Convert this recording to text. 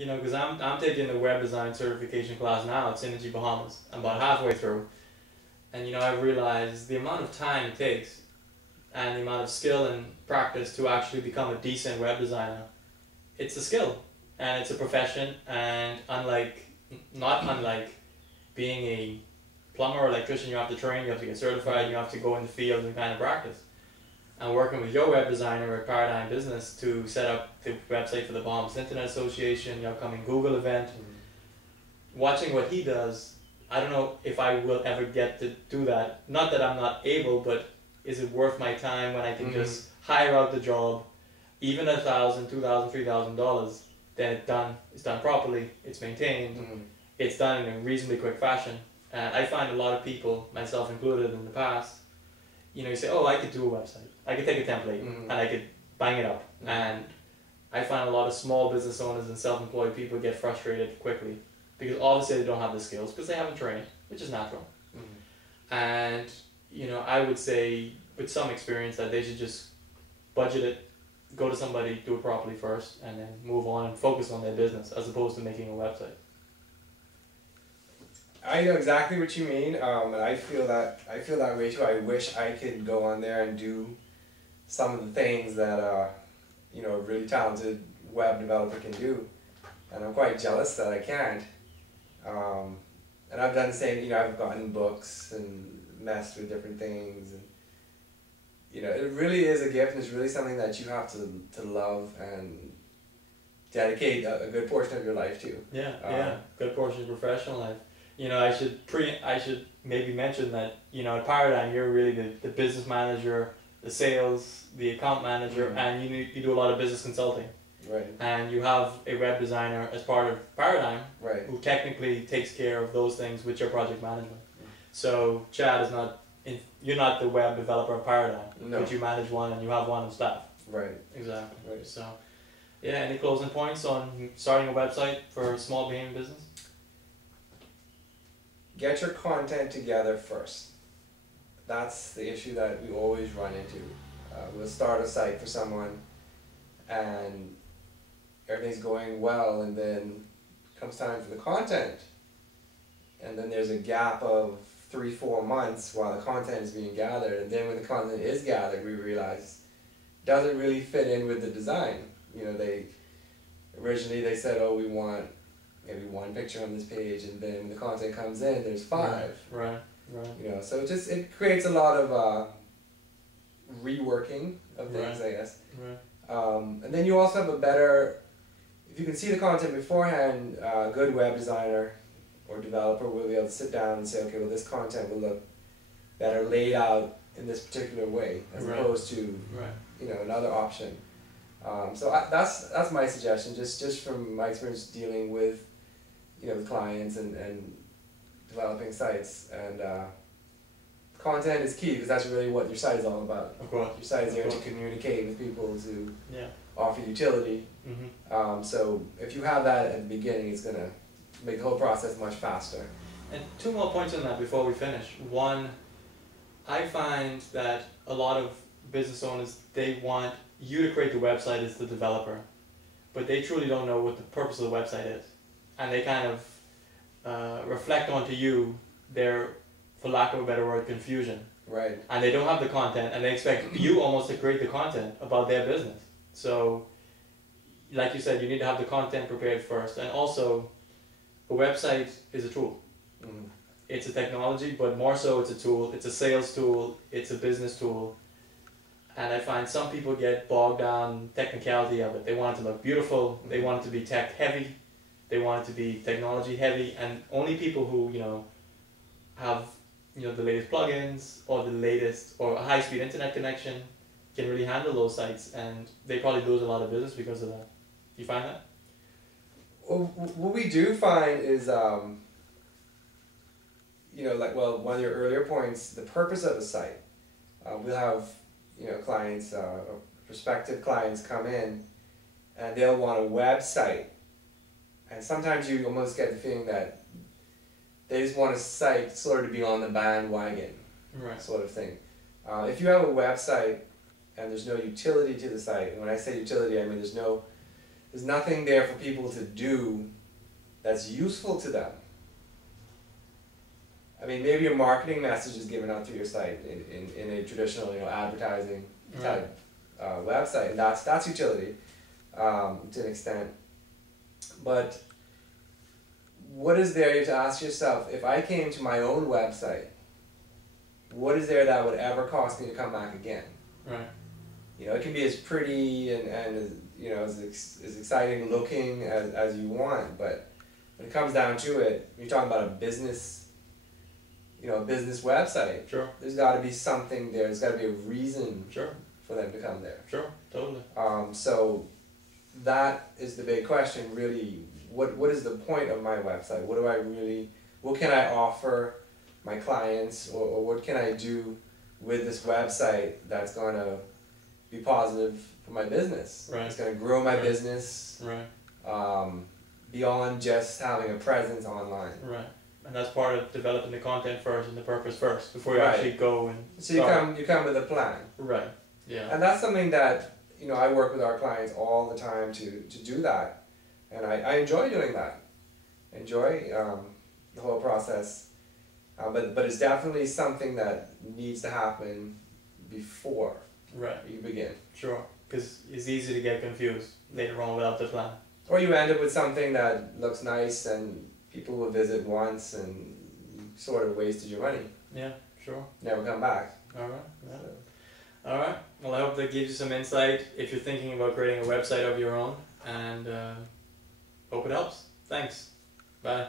You know, because I'm taking the web design certification class now at Synergy Bahamas. I'm about halfway through. And you know, I've realized the amount of time it takes and the amount of skill and practice to actually become a decent web designer. It's a skill and it's a profession, and not unlike being a plumber or electrician, you have to train, you have to get certified, you have to go in the field and kind of practice. And working with your web designer at Paradigm Business to set up the website for the Bahamas Internet Association, the upcoming Google event, watching what he does, I don't know if I will ever get to do that. Not that I'm not able, but is it worth my time when I can just hire out the job, even $1,000, $2,000, $3,000, then it's done properly, it's maintained, it's done in a reasonably quick fashion. And I find a lot of people, myself included in the past, you know, you say, oh, I could do a website. I could take a template and I could bang it up. And I find a lot of small business owners and self-employed people get frustrated quickly because obviously they don't have the skills because they haven't trained, which is natural. And, you know, I would say with some experience that they should just budget it, go to somebody, do it properly first, and then move on and focus on their business as opposed to making a website. I know exactly what you mean, and I feel that way too. I wish I could go on there and do some of the things that you know, a really talented web developer can do, and I'm quite jealous that I can't. And I've done the same. You know, I've gotten books and messed with different things, and you know, it really is a gift, and it's really something that you have to love and dedicate a good portion of your life to. Yeah, good portion of professional life. You know, I should maybe mention that, you know, at Paradigm you're really the business manager, the sales, the account manager, and you do a lot of business consulting. Right. And you have a web designer as part of Paradigm, right, who technically takes care of those things with your project management. So Chad is not, you're not the web developer of Paradigm, but you manage one and you have one on staff. Right. Exactly. Right. So, yeah, any closing points on starting a website for a small beginning business? Get your content together first. That's the issue that we always run into. We'll start a site for someone and everything's going well, and then comes time for the content, and then there's a gap of 3-4 months while the content is being gathered, and then when the content is gathered we realize it doesn't really fit in with the design. You know, originally they said, oh, we want maybe one picture on this page, and then when the content comes in there's 5. Right. You know, so it creates a lot of reworking of things, I guess. Right. And then you also have a better, if you can see the content beforehand, a good web designer or developer will be able to sit down and say, okay, well, this content will look better laid out in this particular way as opposed to you know, another option. So that's my suggestion, just from my experience dealing with, you know, with clients and developing sites, and content is key because that's really what your site is all about. Of course. Your site is there to communicate with people, to offer utility. Mm-hmm. So if you have that at the beginning, it's going to make the whole process much faster. And 2 more points on that before we finish. One, I find that a lot of business owners, they want you to create the website as the developer, but they truly don't know what the purpose of the website is. And they kind of reflect onto you their, for lack of a better word, confusion. Right. And they don't have the content, and they expect you almost to create the content about their business. So, like you said, you need to have the content prepared first. And also, a website is a tool. It's a technology, but more so it's a tool. It's a sales tool. It's a business tool. And I find some people get bogged down in technicality of it. They want it to look beautiful. They want it to be tech heavy. They want it to be technology heavy. And only people who, you know, have, you know, the latest plugins or the latest or a high-speed internet connection can really handle those sites, and they probably lose a lot of business because of that. You find that? Well, what we do find is, you know, like, well, one of your earlier points, the purpose of a site. We'll have, you know, clients, prospective clients come in, and they'll want a website, and sometimes you almost get the feeling that they just want a site sort of to be on the bandwagon, sort of thing. If you have a website and there's no utility to the site, and when I say utility, I mean there's no there's nothing there for people to do that's useful to them. I mean, maybe your marketing message is given out through your site in a traditional, advertising type website, and that's utility to an extent. But what is there? You have to ask yourself, if I came to my own website, what is there that would ever cost me to come back again? Right. It can be as pretty and as exciting looking as you want, but when it comes down to it, you're talking about a business, a business website. Sure. There's got to be something there. There's got to be a reason. Sure. For them to come there. Sure. Totally. So that is the big question, really. What is the point of my website? What can I offer my clients, or what can I do with this website that's going to be positive for my business? Right. It's going to grow my business. Right. Beyond just having a presence online. Right. And that's part of developing the content first and the purpose first before you Right. actually go and So you come with a plan. Right. Yeah. And that's something that I work with our clients all the time to do that, and I enjoy doing that. I enjoy the whole process, but it's definitely something that needs to happen before Right. you begin. Sure. Because it's easy to get confused later on without the plan. Or you end up with something that looks nice and people will visit once and you sort of wasted your money. Yeah. Sure. Never come back. All right. Yeah. So. All right. Well, I hope that gives you some insight if you're thinking about creating a website of your own, and hope it helps. Thanks. Bye.